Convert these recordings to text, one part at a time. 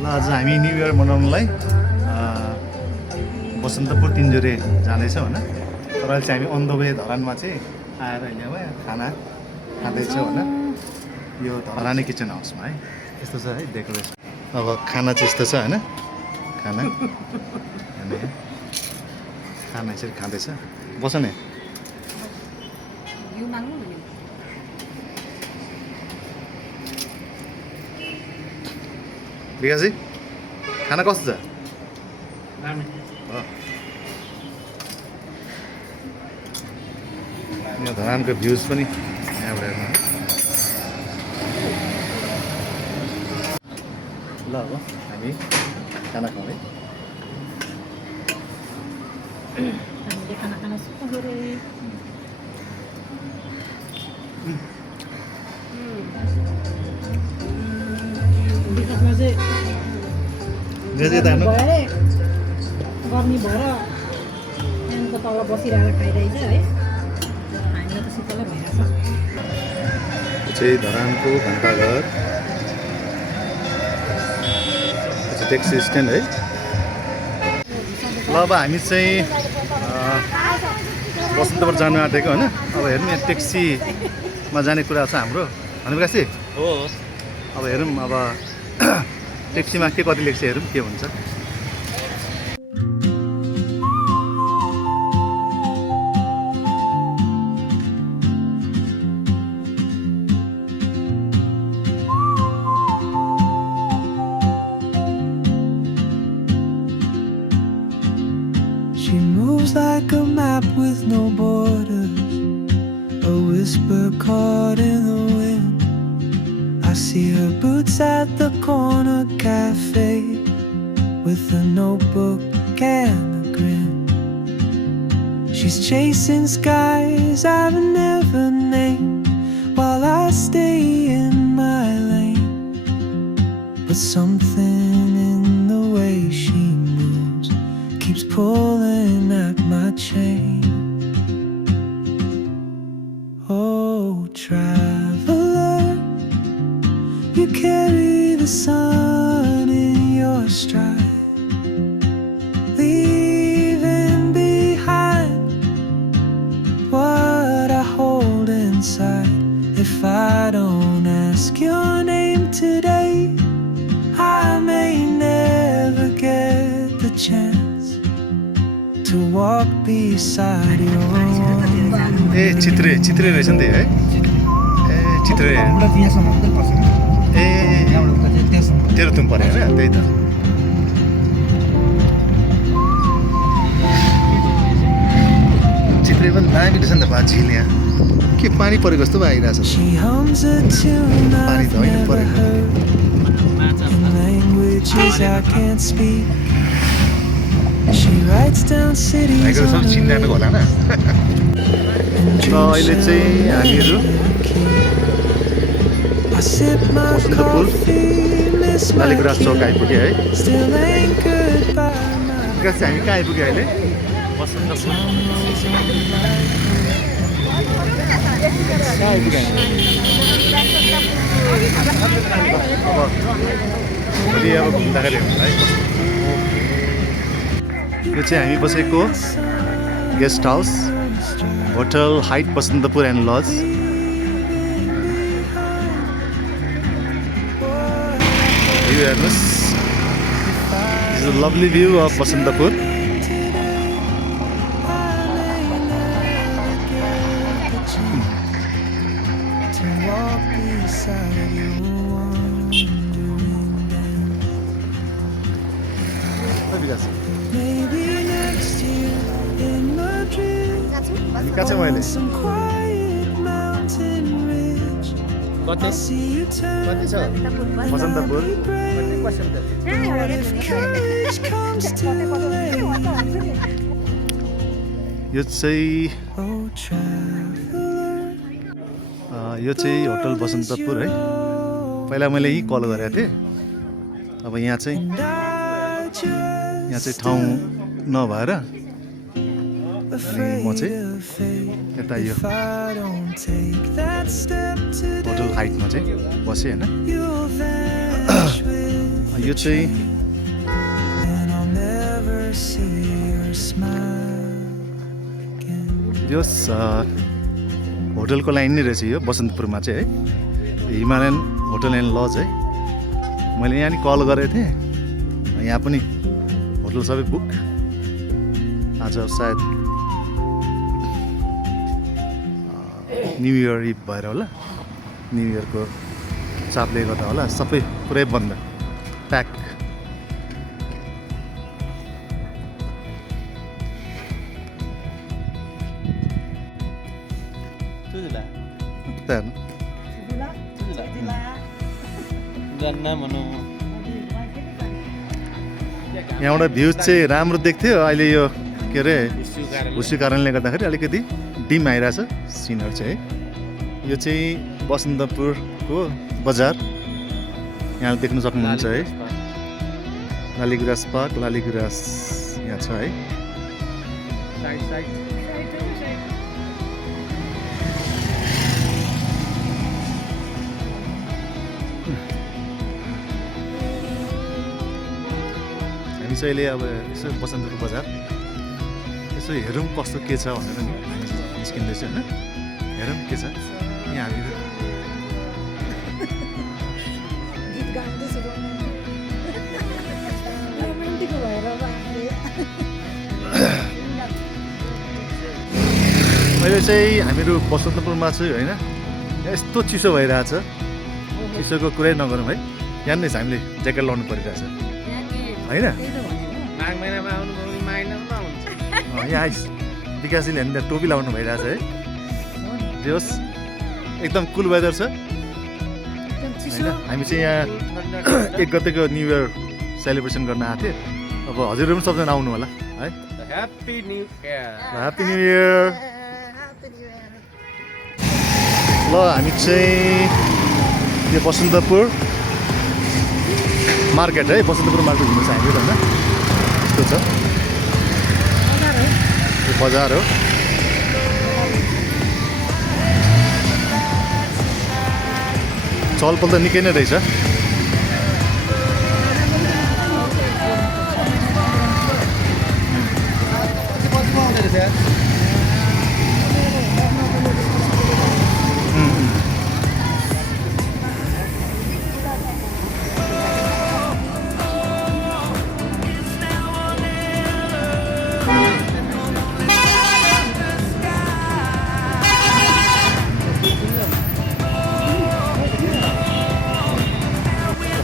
ल आज हामी न्यु इयर मनाउनलाई बसन्तपुर तिनजुरे जाँदैछौँ होइन। तर अहिले चाहिँ हामी अन द वे धरानमा चाहिँ आएर अहिले अब खाना खाँदैछौँ होइन। यो धरानी किचन हाउसमा है यस्तो छ है डेकोरेसन। अब खाना चाहिँ यस्तो छ होइन। खाना खाना यसरी खाँदैछ। बस नि विकासजी खाना कस्तो छ? यहाँ धरानको भ्युज पनि यहाँबाट हेर्नु। ल अब हामी खाना खाउँ है। हामीले खाना खान सुरु गरे। विकासमा चाहिँ गर्मी भएर फ्यानको तल बसिरहेर खाइरहेछ है। हामीलाई त शीतलै भइरहेछ। यो चाहिँ धरानको घन्टाघर ट्याक्सी स्ट्यान्ड है। ल अब हामी चाहिँ बसन्तपुर जानु आँटेको होइन। अब हेरौँ यहाँ ट्याक्सीमा जाने कुरा छ हाम्रो होइन विकासजी? हो। अब हेरौँ अब ट्याक्सीमा के कति लेख्छ हेरौँ के हुन्छ। She moves like a map with no borders, a whisper caught in the wind. I see her boots at the corner cafe with a notebook and a grin. She's chasing skies I've never named while I stay in my lane. But something in the way she moves keeps pulling at my chain. Oh, traveler, you carry the sun in your stride, leaving behind what I hold inside. If I don't ask your name today, I may never get the chance to walk beside your warm. ए चित्रे चित्रे रहेछ नि त है। ए चित्रे ए तेह्रथुम पऱ्यो होइन त्यही त। चित्रे पनि दामी रहेछ नि त बा झिल यहाँ के पानी परेको जस्तो पो आइरहेछ। She hums a tune पानी I've त होइन never परेको। heard in languages I can't speak. She writes down cities भाइको सब on her चिन्डाको होला होइन। ल अहिले चाहिँ हामीहरू I sip my Basantapur coffee, miss my Laligurans Chowk key, आइपुग्यो है। still anchored by my विकास चाहिँ हामी कहाँ आइपुग्यो अहिले? बसन्तपुर कहाँ आइपुग्यो हामी? अब भोलि अब घुम्दाखेरि हुन्छ है। यो चाहिँ हामी बसेको guest house hotel height Basantapur and lodge. यो हेर्नुहोस्, this is a lovely view of Basantapur. to walk beside you, wandering down. विकास Maybe next year in Madrid, हामी कहाँ छौँ अहिले? some quiet mountain ridge, I'll see you turn कति छ? Basantapur if courage comes too late. यो चाहिँ Oh, traveler, यो चाहिँ होटल बसन्तपुर है। पहिला मैले यहीँ कल गरेको थिएँ। अब यहाँ चाहिँ ठाउँ नभएर अनि म चाहिँ यता यो होटल हाइटमा चाहिँ बसेँ होइन। यो चाहिँ and I'll never see your smile again. यो होटलको लाइन नै रहेछ यो बसन्तपुरमा चाहिँ है हिमालयन होटल एन्ड लज है मैले यहाँ नि कल गरेको थिएँ यहाँ पनि होटल सबै बुक आज सायद न्यु इयर इभ भएर होला न्यु इयरको चापले गर्दा होला सबै पुरै बन्द प्याक यहाँबाट भ्यू चाहिँ राम्रो देख्थ्यो अहिले यो के अरे हुस्सु कारणले गर्दाखेरि अलिकति डिम आइरहेछ सिनहरू चाहिँ है यो चाहिँ बसन्तपुरको बजार यहाँ देख्न सक्नुहुन्छ है लालीगुराँस पार्क लालीगुराँस यहाँ छ है हामी चाहिँ अहिले अब यसो बसन्तपुर बजार यसो हेरौँ कस्तो के छ भनेर नि हामी निस्किँदैछ होइन हेरौँ के छ यहाँ हामी अहिले चाहिँ हामीहरू बसन्तपुरमा चाहिँ होइन यस्तो चिसो भइरहेछ चिसोको कुरै नगरौँ है यहाँ नै हामीले ज्याकेट लाउनु परिरहेछ होइन यहाँ आइस विकासजीले हामीलाई टोपी लाउनु भइरहेछ है जे होस् एकदम कुल वेदर छ होइन हामी चाहिँ यहाँ 1 गतेको न्यु इयर सेलिब्रेसन गर्न आएको थिएँ अब हजुरहरू पनि सबजना आउनु होला है ह्याप्पी न्यु इयर ल हामी चाहिँ यो बसन्तपुर मार्केट है बसन्तपुर मार्केट घुम्नु छ हामी होइन यस्तो छ यो बजार हो चलपल त निकै नै रहेछ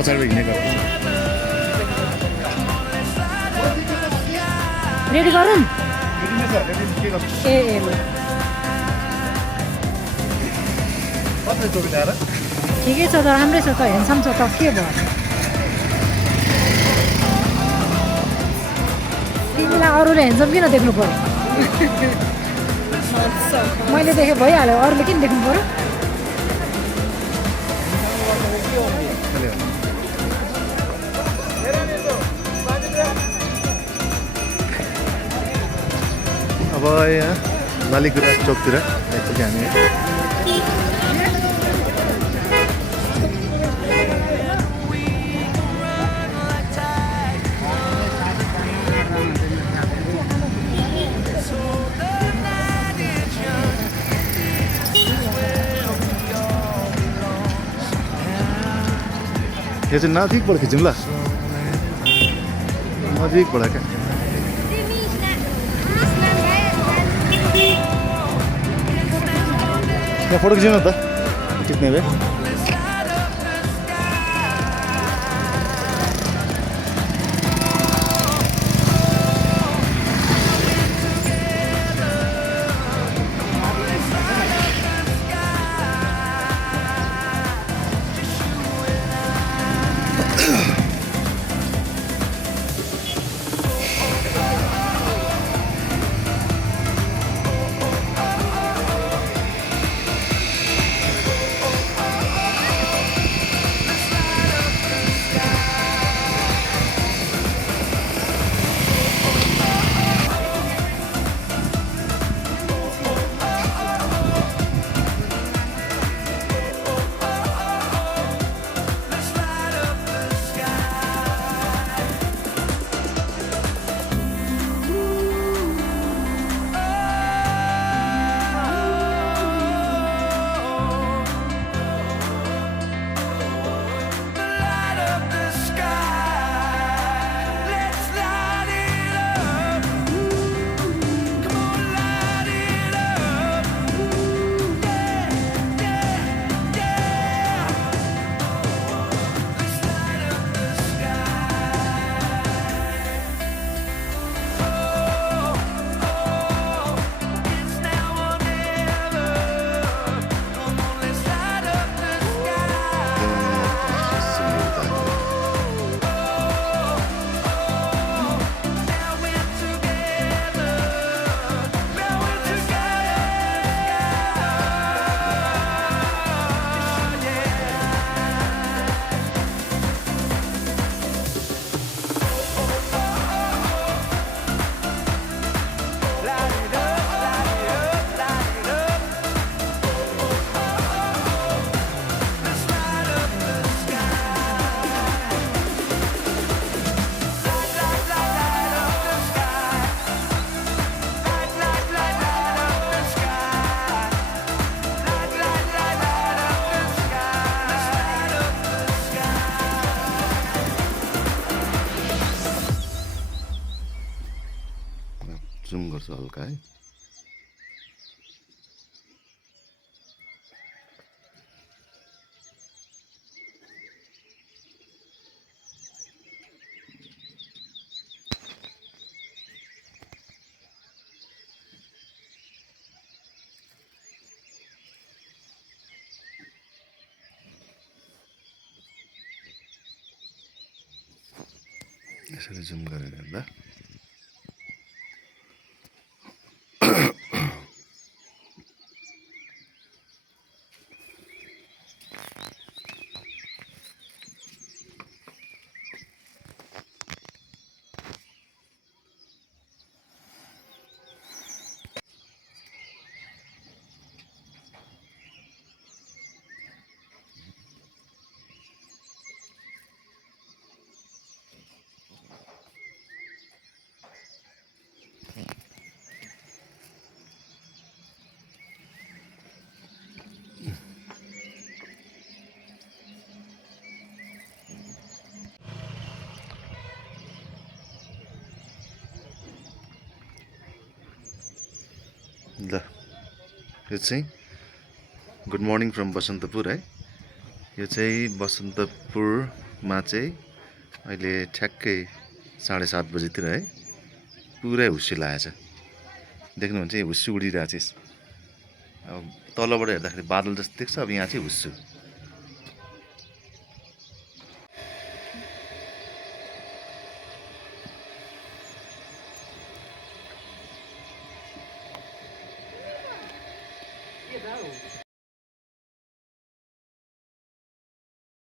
पछाडि हिँड्ने गर्छ रेडी गरौँ ए ए ल ठिकै छ त राम्रै छ त ह्यान्डसम छ त के भयो तिमीलाई अरूले ह्यान्डसम किन देख्नु पर्यो मैले देखेँ भइहाल्यो अरूले किन देख्नु पर्यो अब यहाँ लालीगुराँस चोकतिर आइपुग्यो हामी यो चाहिँ नजिकबाट खिचौँ ल नजिकबाट क्या यहाँ फोटो खिच्नु न त खिच्ने भए जुम गर्छु हल्का है। यसरी जुम गरेर हेर्दा ल यो चाहिँ गुड मर्निङ फ्रम बसन्तपुर है। यो चाहिँ बसन्तपुरमा चाहिँ अहिले ठ्याक्कै 7:30 बजीतिर है पुरै हुस्सी लागेछ। देख्नुहुन्छ यो हुस्सी उडिरहेको छ। अब तलबाट हेर्दाखेरि बादल जस्तो देख्छ, अब यहाँ चाहिँ हुस्सु।